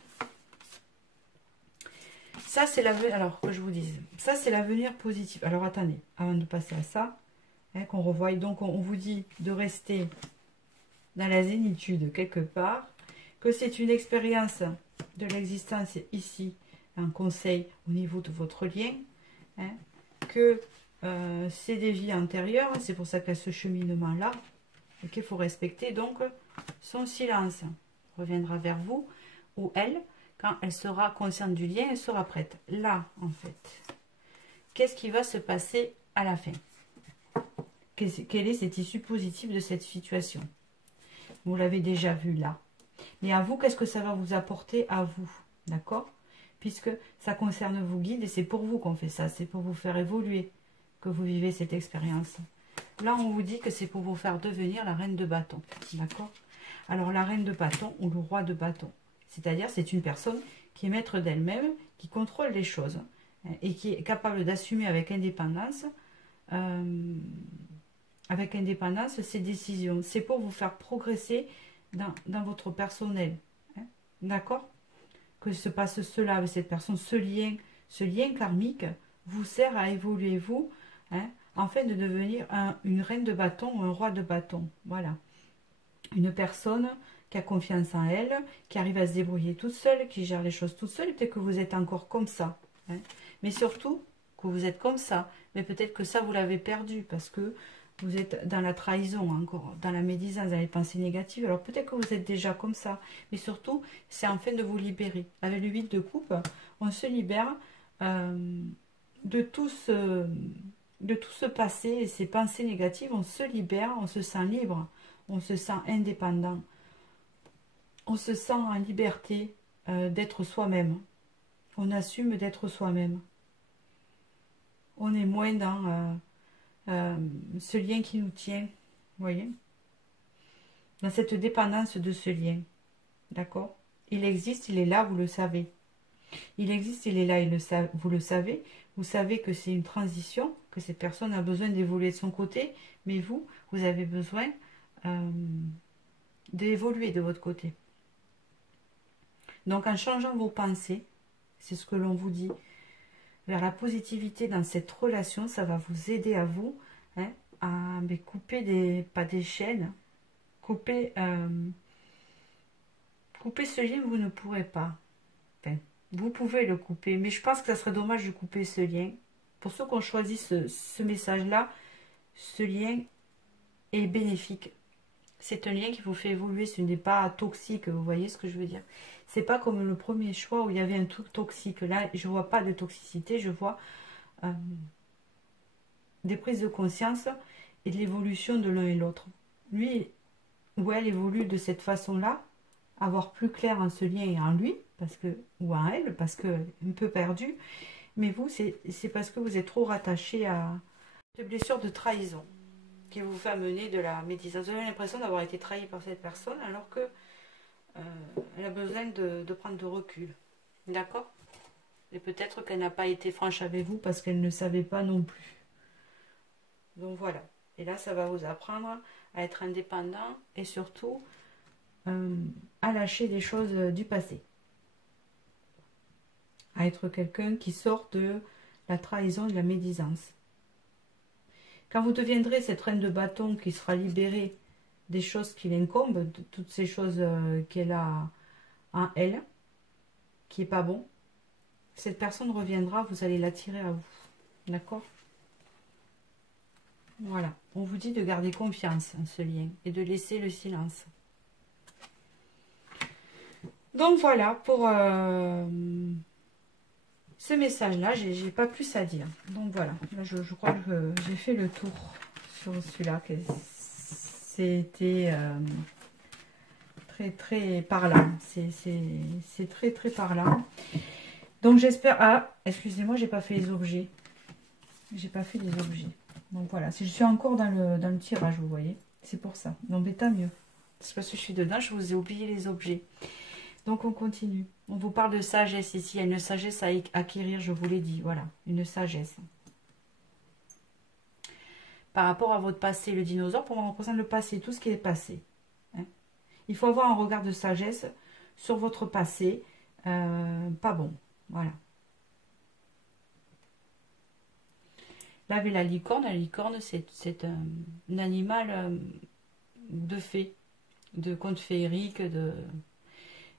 ça, c'est l'avenir. Alors, que je vous dise, ça, c'est l'avenir positif. Alors, attendez, avant de passer à ça, hein, qu'on revoie. Donc, on vous dit de rester dans la zénitude quelque part, que c'est une expérience de l'existence ici, un conseil au niveau de votre lien, hein, que c'est des vies antérieures, c'est pour ça qu'il y a ce cheminement-là, et qu'il faut respecter donc son silence. Reviendra vers vous, ou elle, quand elle sera consciente du lien, elle sera prête. Là, en fait, qu'est-ce qui va se passer à la fin? Quelle est cette issue positive de cette situation? Vous l'avez déjà vu là. Mais à vous, qu'est-ce que ça va vous apporter à vous? D'accord? Puisque ça concerne vos guides et c'est pour vous qu'on fait ça. C'est pour vous faire évoluer que vous vivez cette expérience. Là, on vous dit que c'est pour vous faire devenir la reine de bâton. D'accord? Alors, la reine de bâton ou le roi de bâton. C'est-à-dire, c'est une personne qui est maître d'elle-même, qui contrôle les choses et qui est capable d'assumer avec indépendance ses décisions. C'est pour vous faire progresser dans votre personnel. Hein? D'accord? Que se passe cela avec cette personne, ce lien karmique vous sert à évoluer vous, hein, afin de devenir une reine de bâton ou un roi de bâton. Voilà. Une personne qui a confiance en elle, qui arrive à se débrouiller toute seule, qui gère les choses toute seule. Peut-être que vous êtes encore comme ça. Hein. Mais surtout, que vous êtes comme ça. Mais peut-être que ça, vous l'avez perdu parce que vous êtes dans la trahison encore, dans la médisance, dans les pensées négatives. Alors peut-être que vous êtes déjà comme ça. Mais surtout, c'est enfin de vous libérer. Avec le 8 de coupe, on se libère de tout ce passé et ces pensées négatives. On se libère, on se sent libre, on se sent indépendant. On se sent en liberté d'être soi-même. On assume d'être soi-même. On est moins dans ce lien qui nous tient, vous voyez, dans cette dépendance de ce lien, d'accord? Il existe, il est là, vous le savez. Il existe, il est là, vous le savez. Vous savez que c'est une transition, que cette personne a besoin d'évoluer de son côté, mais vous avez besoin d'évoluer de votre côté. Donc en changeant vos pensées, c'est ce que l'on vous dit, vers la positivité dans cette relation, ça va vous aider à vous, hein, à couper pas des chaînes, couper ce lien, vous ne pourrez pas. Enfin, vous pouvez le couper, mais je pense que ça serait dommage de couper ce lien. Pour ceux qui ont choisi ce message-là, ce lien est bénéfique. C'est un lien qui vous fait évoluer, ce n'est pas toxique, vous voyez ce que je veux dire. C'est pas comme le premier choix où il y avait un truc toxique. Là, je vois pas de toxicité, je vois des prises de conscience et de l'évolution de l'un et l'autre. Lui ou elle évolue de cette façon-là, avoir plus clair en ce lien et en lui, ou en elle, parce que un peu perdu. Mais vous, c'est parce que vous êtes trop rattaché à cette blessure de trahison qui vous fait amener de la médisance. Vous avez l'impression d'avoir été trahi par cette personne alors que elle a besoin de prendre de recul. D'accord? Et peut-être qu'elle n'a pas été franche avec vous parce qu'elle ne savait pas non plus. Donc voilà. Et là, ça va vous apprendre à être indépendant et surtout à lâcher des choses du passé. À être quelqu'un qui sort de la trahison et de la médisance. Quand vous deviendrez cette reine de bâton qui sera libérée des choses qui l'incombent, de toutes ces choses qu'elle a en elle, qui n'est pas bon, cette personne reviendra, vous allez l'attirer à vous. D'accord? Voilà. On vous dit de garder confiance en ce lien et de laisser le silence. Donc voilà pour ce message-là. J'ai pas plus à dire. Donc voilà. Là, je crois que j'ai fait le tour sur celui-là. C'était très très parlant. C'est très très parlant. Donc j'espère... Ah, excusez-moi, j'ai pas fait les objets. J'ai pas fait les objets. Donc voilà, si je suis encore dans le tirage, vous voyez. C'est pour ça. Donc mais tant mieux. C'est parce que je suis dedans, je vous ai oublié les objets. Donc on continue. On vous parle de sagesse ici. Il y a une sagesse à acquérir, je vous l'ai dit. Voilà, une sagesse. Par rapport à votre passé, le dinosaure, pour moi, représente le passé, tout ce qui est passé. Hein. Il faut avoir un regard de sagesse sur votre passé. Pas bon. Voilà. Là, avec la licorne, c'est un animal de fée, de conte féerique, de...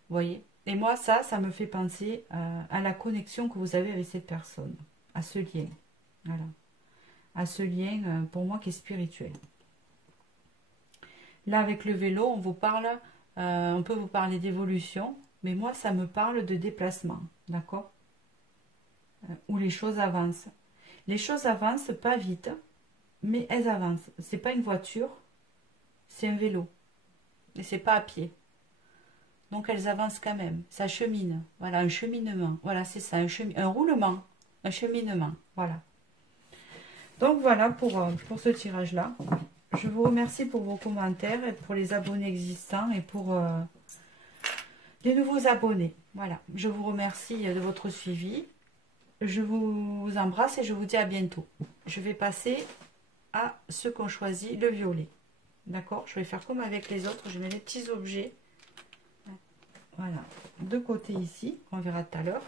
Vous voyez? Et moi, ça me fait penser à la connexion que vous avez avec cette personne, à ce lien. Voilà. À ce lien, pour moi, qui est spirituel. Là, avec le vélo, on vous parle, on peut vous parler d'évolution, mais moi, ça me parle de déplacement, d'accord? Où les choses avancent. Les choses avancent pas vite, mais elles avancent. C'est pas une voiture, c'est un vélo. Et c'est pas à pied. Donc elles avancent quand même. Ça chemine. Voilà, un cheminement. Voilà, c'est ça, un roulement, un cheminement. Voilà. Donc voilà pour ce tirage-là. Je vous remercie pour vos commentaires, et pour les abonnés existants et pour les nouveaux abonnés. Voilà, je vous remercie de votre suivi. Je vous embrasse et je vous dis à bientôt. Je vais passer à ceux qui ont choisi le violet. D'accord? Je vais faire comme avec les autres. Je mets les petits objets. Voilà, de côté ici. On verra tout à l'heure.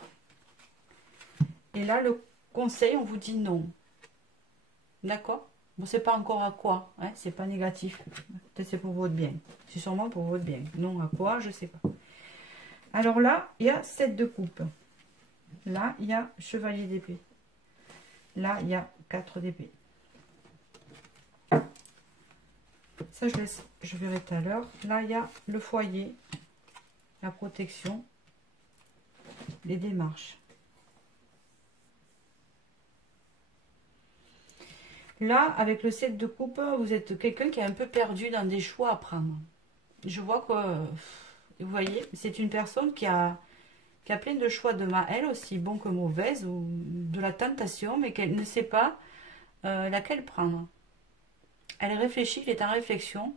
Et là, le conseil, on vous dit non. D'accord? Bon, c'est pas encore à quoi. Hein? C'est pas négatif. Peut-être c'est pour votre bien. C'est sûrement pour votre bien. Non à quoi, je sais pas. Alors là, il y a 7 de coupe. Là, il y a chevalier d'épée. Là, il y a 4 d'épée. Ça, je verrai tout à l'heure. Là, il y a le foyer, la protection, les démarches. Là, avec le 7 de coupe, vous êtes quelqu'un qui est un peu perdu dans des choix à prendre. Je vois que, vous voyez, c'est une personne qui a plein de choix devant elle, aussi bons que mauvaises, ou de la tentation, mais qu'elle ne sait pas laquelle prendre. Elle réfléchit, elle est en réflexion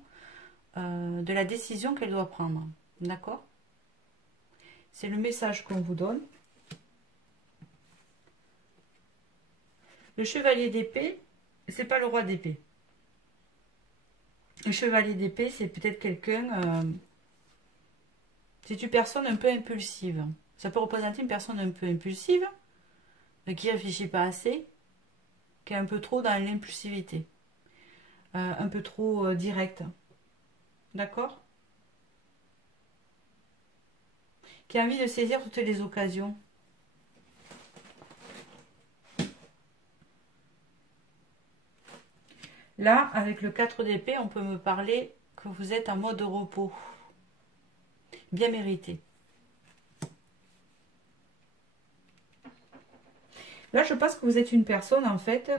de la décision qu'elle doit prendre. D'accord? C'est le message qu'on vous donne. Le chevalier d'épée, c'est pas le roi d'épée. Le chevalier d'épée, c'est peut-être quelqu'un... c'est une personne un peu impulsive. Ça peut représenter une personne un peu impulsive, mais qui ne réfléchit pas assez, qui est un peu trop dans l'impulsivité. Un peu trop directe. D'accord? Qui a envie de saisir toutes les occasions. Là, avec le 4 d'épée, on peut me parler que vous êtes en mode repos. Bien mérité. Là, je pense que vous êtes une personne, en fait,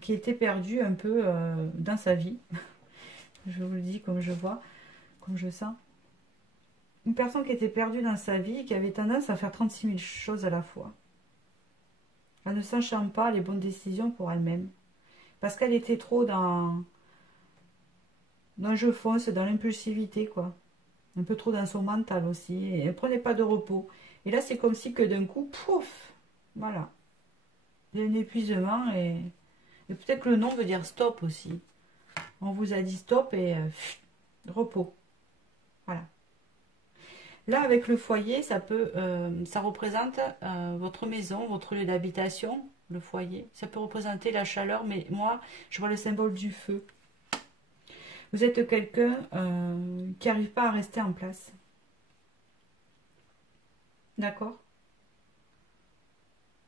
qui était perdue un peu dans sa vie. Je vous le dis comme je vois, comme je sens. Une personne qui était perdue dans sa vie et qui avait tendance à faire 36 000 choses à la fois. Elle ne sachant pas les bonnes décisions pour elle-même. Parce qu'elle était trop dans je fonce, dans l'impulsivité, quoi. Un peu trop dans son mental aussi. Et elle ne prenait pas de repos. Et là, c'est comme si que d'un coup, pouf, voilà. Il y a un épuisement et peut-être que le nom veut dire stop aussi. On vous a dit stop et repos. Voilà. Là, avec le foyer, ça représente votre maison, votre lieu d'habitation, le foyer. Ça peut représenter la chaleur, mais moi, je vois le symbole du feu. Vous êtes quelqu'un qui n'arrive pas à rester en place. D'accord?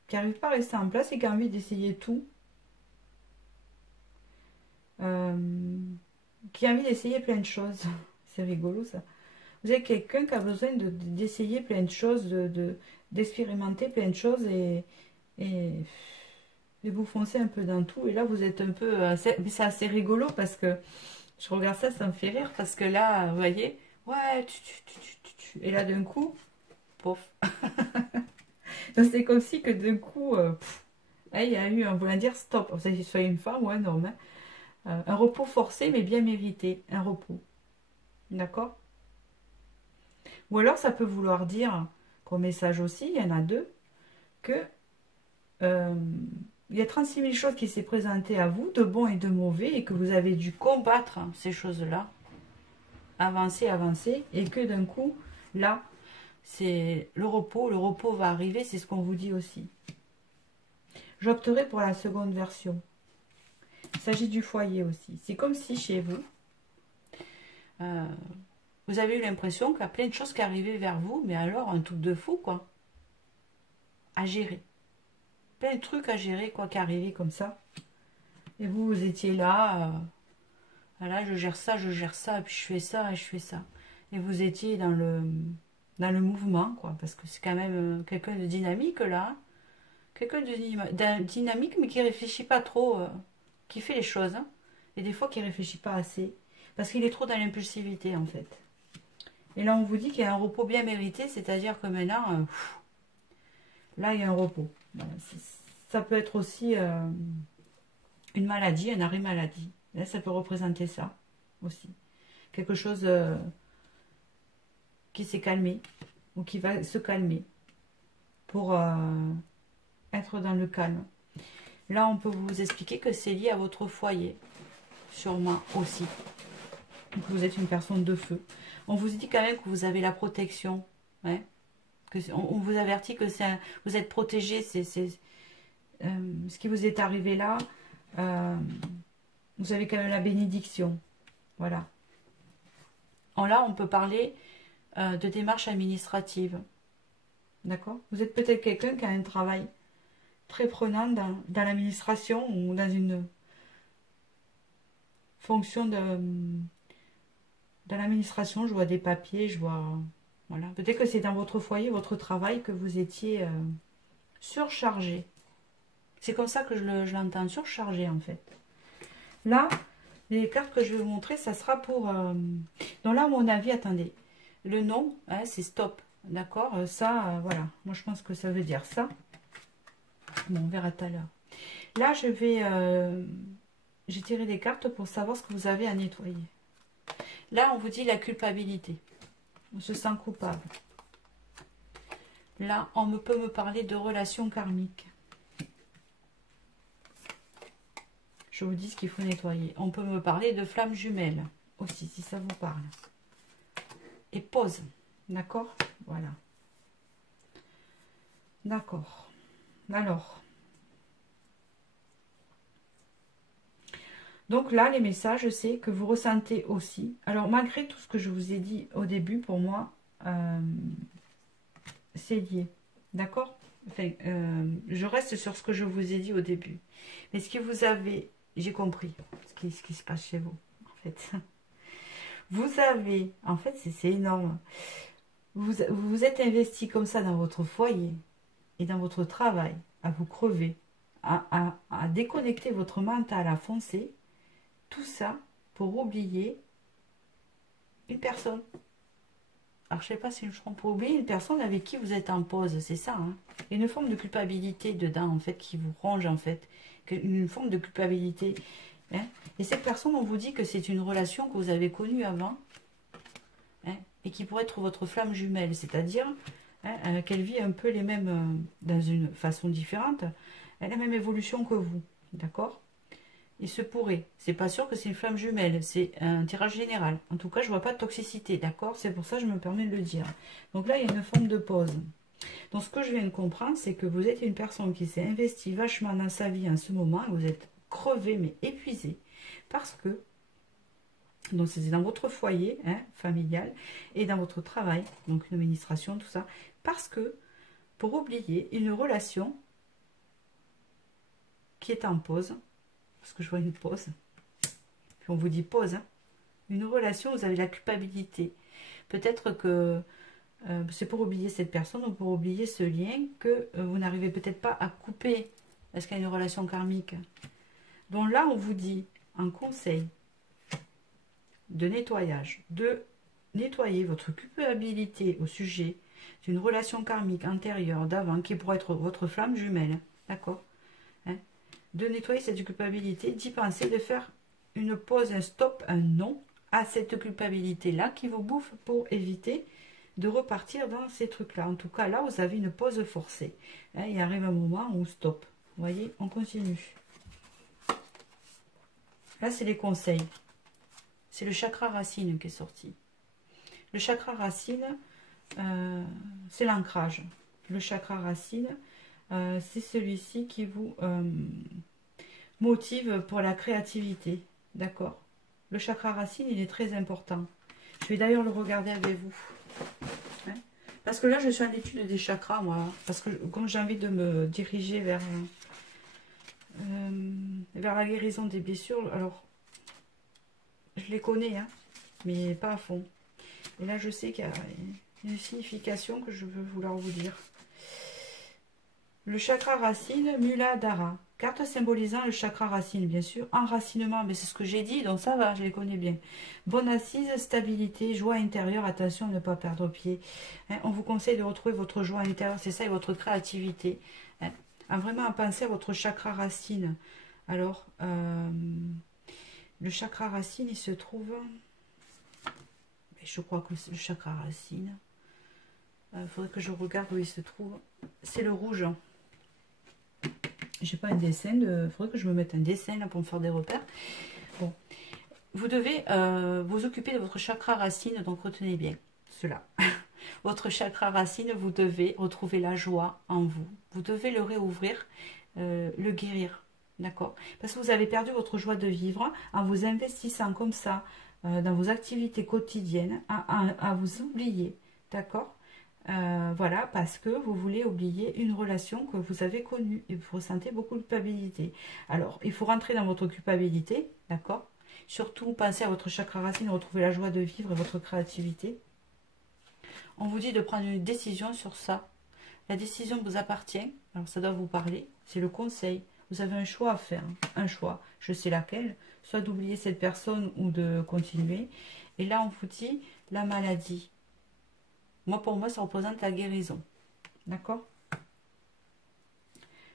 Qui n'arrive pas à rester en place et qui a envie d'essayer tout. Qui a envie d'essayer plein de choses. C'est rigolo ça. Vous êtes quelqu'un qui a besoin d'essayer plein de choses, d'expérimenter plein de choses et vous foncez un peu dans tout. Et là, vous êtes un peu... mais c'est assez rigolo parce que je regarde ça, ça me fait rire parce que là, vous voyez, ouais, et là d'un coup, pouf. Donc c'est comme si que d'un coup, il y a eu, on voulait dire stop. Ça, qu'il soit une femme ou un homme. Hein. Un repos forcé mais bien mérité. Un repos. D'accord? Ou alors ça peut vouloir dire, comme message aussi, il y en a deux, que il y a 36 000 choses qui s'est présentées à vous, de bon et de mauvais, et que vous avez dû combattre ces choses-là, avancer, et que d'un coup, là, c'est le repos va arriver, c'est ce qu'on vous dit aussi. J'opterai pour la seconde version. Il s'agit du foyer aussi. C'est comme si chez vous, vous avez eu l'impression qu'il y a plein de choses qui arrivaient vers vous, mais alors un truc de fou, quoi. À gérer. Plein de trucs à gérer, quoi, qui arrivaient comme ça. Et vous, vous étiez là, voilà, je gère ça, et puis je fais ça, et je fais ça. Et vous étiez dans le mouvement, quoi, parce que c'est quand même quelqu'un de dynamique, là. Hein. Quelqu'un de dynamique, mais qui réfléchit pas trop, qui fait les choses. Hein. Et des fois, qui réfléchit pas assez. Parce qu'il est trop dans l'impulsivité, en fait. Et là, on vous dit qu'il y a un repos bien mérité, c'est-à-dire que maintenant, là, il y a un repos. Voilà, ça peut être aussi une maladie, un arrêt maladie. Là, ça peut représenter ça aussi. Quelque chose qui s'est calmé ou qui va se calmer pour être dans le calme. Là, on peut vous expliquer que c'est lié à votre foyer, sûrement aussi. Donc, vous êtes une personne de feu. On vous dit quand même que vous avez la protection. Ouais. On vous avertit que vous êtes protégé. C'est ce qui vous est arrivé là. Vous avez quand même la bénédiction. Voilà. Là, on peut parler de démarches administratives. D'accord? Vous êtes peut-être quelqu'un qui a un travail très prenant dans l'administration ou dans une fonction dans l'administration. Je vois des papiers, je vois... Voilà. Peut-être que c'est dans votre foyer, votre travail, que vous étiez surchargé. C'est comme ça que je l'entends, surchargé en fait. Là, les cartes que je vais vous montrer, ça sera pour... Donc là, à mon avis, attendez. Le nom, hein, c'est stop. D'accord? Ça, voilà. Moi, je pense que ça veut dire ça. Bon, on verra tout à l'heure. Là, je vais... j'ai tiré des cartes pour savoir ce que vous avez à nettoyer. Là, on vous dit la culpabilité. On se sent coupable. Là, on peut me parler de relations karmiques. Je vous dis ce qu'il faut nettoyer. On peut me parler de flammes jumelles aussi, si ça vous parle. Et pause. D'accord? Voilà. D'accord. Alors. Donc là, les messages, c'est que vous ressentez aussi. Alors, malgré tout ce que je vous ai dit au début, pour moi, c'est lié. D'accord? Enfin, je reste sur ce que je vous ai dit au début. Mais ce que vous avez... J'ai compris ce qui se passe chez vous, en fait. Vous avez... En fait, c'est énorme. Vous vous êtes investi comme ça dans votre foyer et dans votre travail, à vous crever, à déconnecter votre mental, à foncer. Tout ça pour oublier une personne. Alors, je ne sais pas si je comprends, pour oublier une personne avec qui vous êtes en pause, c'est ça. Hein. Il y a une forme de culpabilité dedans, en fait, qui vous ronge, en fait. Une forme de culpabilité. Hein. Et cette personne, on vous dit que c'est une relation que vous avez connue avant, hein, et qui pourrait être votre flamme jumelle, c'est-à-dire hein, qu'elle vit un peu les mêmes, dans une façon différente, elle a la même évolution que vous. D'accord? Il se pourrait. C'est pas sûr que c'est une flamme jumelle. C'est un tirage général. En tout cas, je vois pas de toxicité. D'accord? C'est pour ça que je me permets de le dire. Donc là, il y a une forme de pause. Donc ce que je viens de comprendre, c'est que vous êtes une personne qui s'est investie vachement dans sa vie en ce moment. Vous êtes crevé, mais épuisé. Parce que, donc c'est dans votre foyer hein, familial et dans votre travail, donc une administration, tout ça. Parce que, pour oublier une relation qui est en pause, parce que je vois une pause. Puis on vous dit pause. Hein. Une relation, vous avez la culpabilité. Peut-être que c'est pour oublier cette personne ou pour oublier ce lien que vous n'arrivez peut-être pas à couper. Est-ce qu'il y a une relation karmique? Donc là, on vous dit un conseil de nettoyage, de nettoyer votre culpabilité au sujet d'une relation karmique antérieure d'avant qui pourrait être votre flamme jumelle. D'accord? De nettoyer cette culpabilité, d'y penser, de faire une pause, un stop, un non à cette culpabilité-là qui vous bouffe pour éviter de repartir dans ces trucs-là. En tout cas, là, vous avez une pause forcée. Hein, il arrive un moment où stop. Vous voyez, on continue. Là, c'est les conseils. C'est le chakra racine qui est sorti. Le chakra racine, c'est l'ancrage. Le chakra racine, c'est celui-ci qui vous motive pour la créativité. D'accord? Le chakra racine, il est très important. Je vais d'ailleurs le regarder avec vous. Hein, parce que là, je suis en étude des chakras, moi. Parce que comme j'ai envie de me diriger vers la guérison des blessures, alors, je les connais, hein, mais pas à fond. Et là, je sais qu'il y a une signification que je veux vouloir vous dire. Le chakra racine, Muladhara. Carte symbolisant le chakra racine, bien sûr. Enracinement, mais c'est ce que j'ai dit, donc ça va, je les connais bien. Bonne assise, stabilité, joie intérieure. Attention à ne pas perdre pied. Hein, on vous conseille de retrouver votre joie intérieure, c'est ça, et votre créativité. Hein, vraiment à penser à votre chakra racine. Alors, le chakra racine, il se trouve... Je crois que le chakra racine... Il faudrait que je regarde où il se trouve. C'est le rouge. J'ai pas un dessin. Il faudrait que je me mette un dessin là pour me faire des repères. Bon. Vous devez vous occuper de votre chakra racine. Donc retenez bien cela. Votre chakra racine, vous devez retrouver la joie en vous. Vous devez le réouvrir, le guérir. D'accord? Parce que vous avez perdu votre joie de vivre en vous investissant comme ça dans vos activités quotidiennes, à vous oublier. D'accord? Voilà, parce que vous voulez oublier une relation que vous avez connue et vous ressentez beaucoup de culpabilité. Alors, il faut rentrer dans votre culpabilité, d'accord? Surtout, pensez à votre chakra racine, retrouver la joie de vivre et votre créativité. On vous dit de prendre une décision sur ça. La décision vous appartient, alors ça doit vous parler, c'est le conseil. Vous avez un choix à faire, un choix, je sais laquelle, soit d'oublier cette personne ou de continuer. Et là, on vous dit la maladie. Moi, pour moi, ça représente la guérison. D'accord?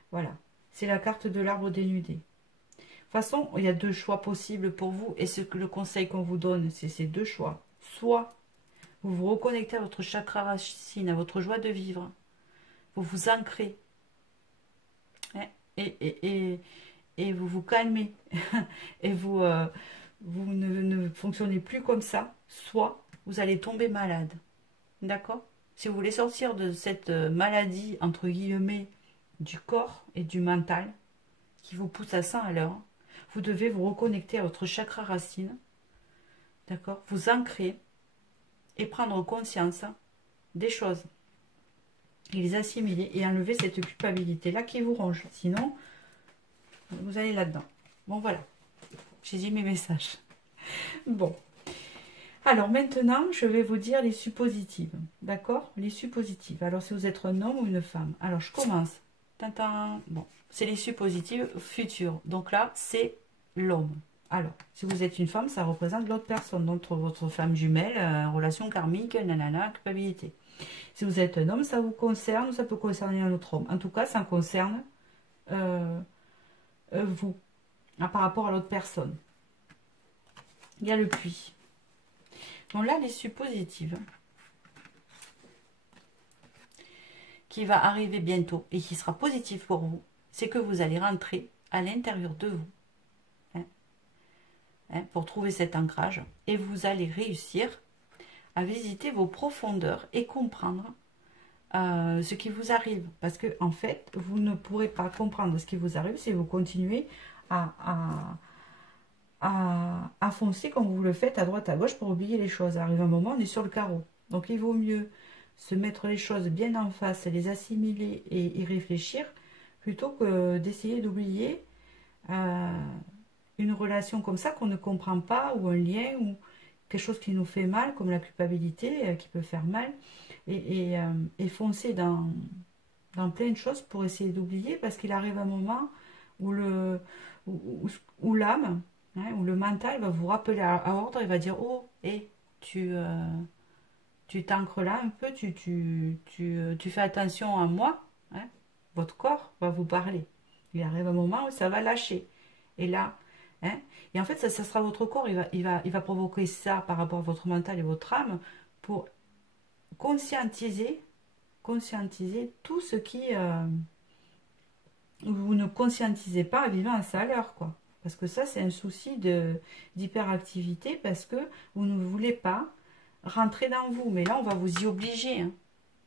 Voilà. C'est la carte de l'arbre dénudé. De toute façon, il y a deux choix possibles pour vous. Et ce que le conseil qu'on vous donne, c'est ces deux choix. Soit vous vous reconnectez à votre chakra racine, à votre joie de vivre. Vous vous ancrez. Hein, et vous vous calmez. Et vous ne fonctionnez plus comme ça. Soit vous allez tomber malade. D'accord? Si vous voulez sortir de cette maladie, entre guillemets, du corps et du mental, qui vous pousse à 100 à l'heure, vous devez vous reconnecter à votre chakra racine, d'accord? Vous ancrer et prendre conscience des choses. Et les assimiler et enlever cette culpabilité-là qui vous ronge. Sinon, vous allez là-dedans. Bon, voilà. J'ai dit mes messages. Bon. Alors maintenant, je vais vous dire les suppositives. D'accord? Les suppositives. Alors, si vous êtes un homme ou une femme. Alors, je commence. Tintin. Bon, c'est les suppositives futures. Donc là, c'est l'homme. Alors, si vous êtes une femme, ça représente l'autre personne. Donc, votre femme jumelle, relation karmique, nanana, culpabilité. Si vous êtes un homme, ça vous concerne ou ça peut concerner un autre homme. En tout cas, ça concerne vous, par rapport à l'autre personne. Il y a le puits. Donc là, les suppositives qui va arriver bientôt et qui sera positif pour vous, c'est que vous allez rentrer à l'intérieur de vous pour trouver cet ancrage et vous allez réussir à visiter vos profondeurs et comprendre ce qui vous arrive. Parce que en fait, vous ne pourrez pas comprendre ce qui vous arrive si vous continuez à foncer comme vous le faites à droite à gauche pour oublier les choses. Arrive un moment, on est sur le carreau. Donc il vaut mieux se mettre les choses bien en face, les assimiler et y réfléchir, plutôt que d'essayer d'oublier une relation comme ça qu'on ne comprend pas, ou un lien, ou quelque chose qui nous fait mal, comme la culpabilité, qui peut faire mal, et foncer dans plein de choses pour essayer d'oublier, parce qu'il arrive un moment où l'âme, où le mental va vous rappeler à ordre, il va dire, oh, hé, tu t'ancres là un peu, tu fais attention à moi, votre corps va vous parler. Il arrive un moment où ça va lâcher. Et là, et en fait, ça sera votre corps, il va provoquer ça par rapport à votre mental et votre âme pour conscientiser tout ce qui vous ne conscientisez pas vivant à ça à l'heure, quoi. Parce que ça, c'est un souci d'hyperactivité, parce que vous ne voulez pas rentrer dans vous. Mais là, on va vous y obliger.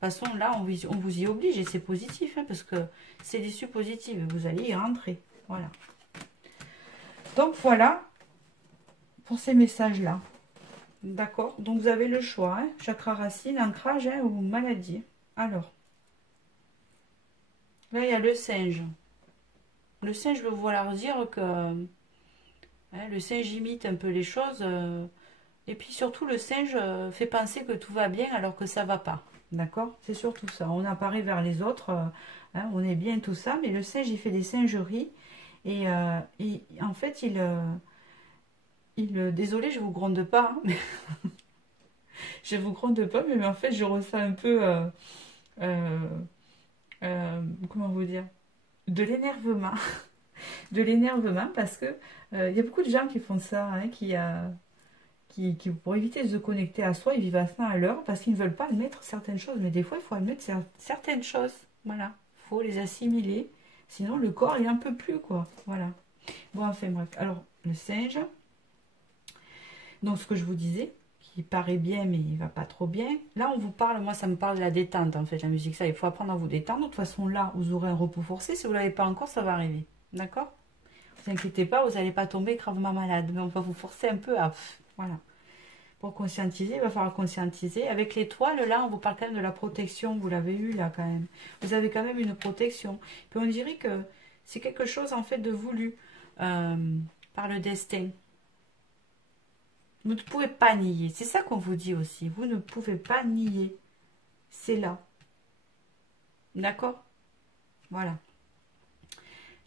façon, là, on vous y oblige et c'est positif, hein, parce que c'est l'issue positive. Vous allez y rentrer. Voilà. Donc, voilà pour ces messages-là. D'accord? Donc, vous avez le choix. Hein, chakra racine, ancrage, hein, ou maladie. Alors, là, il y a le singe. Le singe, je veux vous leur dire que le singe imite un peu les choses. Et puis, surtout, le singe fait penser que tout va bien alors que ça va pas. D'accord? C'est surtout ça. On apparaît vers les autres, hein, on est bien tout ça, mais le singe, il fait des singeries. Et en fait, désolé, je vous gronde pas. Hein, je vous gronde pas, mais en fait, je ressens un peu, comment vous dire, de l'énervement. De l'énervement parce que il y a beaucoup de gens qui font ça, hein, qui, pour éviter de se connecter à soi, ils vivent à fond à l'heure parce qu'ils ne veulent pas admettre certaines choses. Mais des fois, il faut admettre certaines choses. Voilà. Il faut les assimiler. Sinon, le corps, il n'en peut plus, quoi. Voilà. Bon, enfin, bref. Alors, le singe. Donc, ce que je vous disais, qui paraît bien, mais il va pas trop bien. Là, on vous parle, moi, ça me parle de la détente, en fait, la musique. Ça, il faut apprendre à vous détendre. De toute façon, là, vous aurez un repos forcé. Si vous ne l'avez pas encore, ça va arriver. D'accord? Ne vous inquiétez pas, vous n'allez pas tomber gravement malade. Mais on va vous forcer un peu à... Voilà. Pour conscientiser, il va falloir conscientiser. Avec l'étoile, là, on vous parle quand même de la protection. Vous l'avez eu, là, quand même. Vous avez quand même une protection. Puis on dirait que c'est quelque chose, en fait, de voulu par le destin. Vous ne pouvez pas nier. C'est ça qu'on vous dit aussi. Vous ne pouvez pas nier. C'est là. D'accord? Voilà.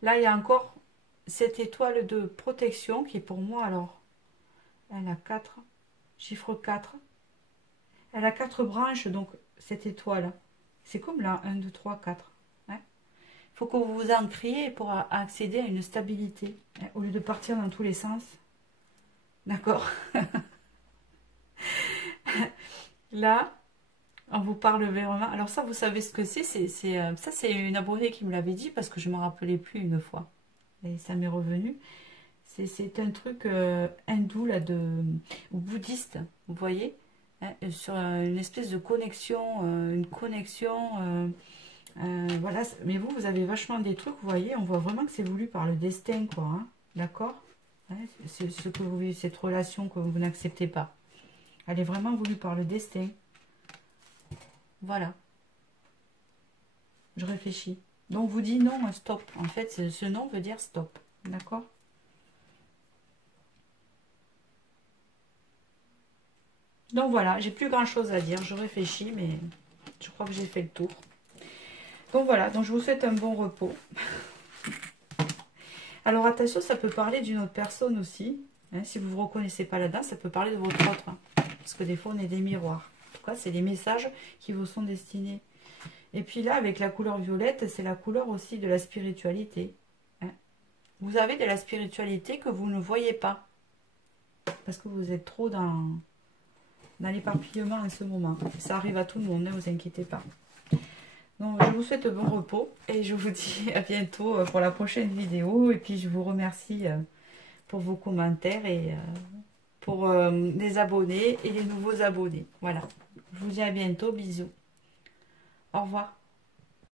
Là, il y a encore cette étoile de protection qui est pour moi, alors, elle a 4, chiffre 4. Elle a 4 branches, donc cette étoile, c'est comme là, 1, 2, 3, 4. Il faut que vous vous ancriez pour accéder à une stabilité, hein, au lieu de partir dans tous les sens. D'accord? Là, on vous parle vraiment. Alors ça, vous savez ce que c'est. Ça, c'est une abonnée qui me l'avait dit parce que je ne me rappelais plus une fois. Et ça m'est revenu. C'est un truc hindou, là, ou bouddhiste, vous voyez, hein, sur une espèce de connexion, voilà. Mais vous avez vachement des trucs, vous voyez, on voit vraiment que c'est voulu par le destin, quoi, hein, d'accord, hein, c'est ce que vous vivez, cette relation que vous n'acceptez pas. Elle est vraiment voulue par le destin. Voilà. Je réfléchis. Donc, vous dit non, stop. En fait, ce non veut dire stop, d'accord. Donc voilà, j'ai plus grand chose à dire, je réfléchis, mais je crois que j'ai fait le tour. Donc voilà, donc je vous souhaite un bon repos. Alors attention, ça peut parler d'une autre personne aussi. Hein, si vous ne vous reconnaissez pas là-dedans, ça peut parler de votre autre. Hein, parce que des fois, on est des miroirs. En tout cas, c'est des messages qui vous sont destinés. Et puis là, avec la couleur violette, c'est la couleur aussi de la spiritualité. Hein. Vous avez de la spiritualité que vous ne voyez pas. Parce que vous êtes trop dans l'éparpillement en ce moment. Ça arrive à tout le monde, ne vous inquiétez pas. Donc, je vous souhaite bon repos et je vous dis à bientôt pour la prochaine vidéo. Et puis, je vous remercie pour vos commentaires et pour les abonnés et les nouveaux abonnés. Voilà. Je vous dis à bientôt. Bisous. Au revoir.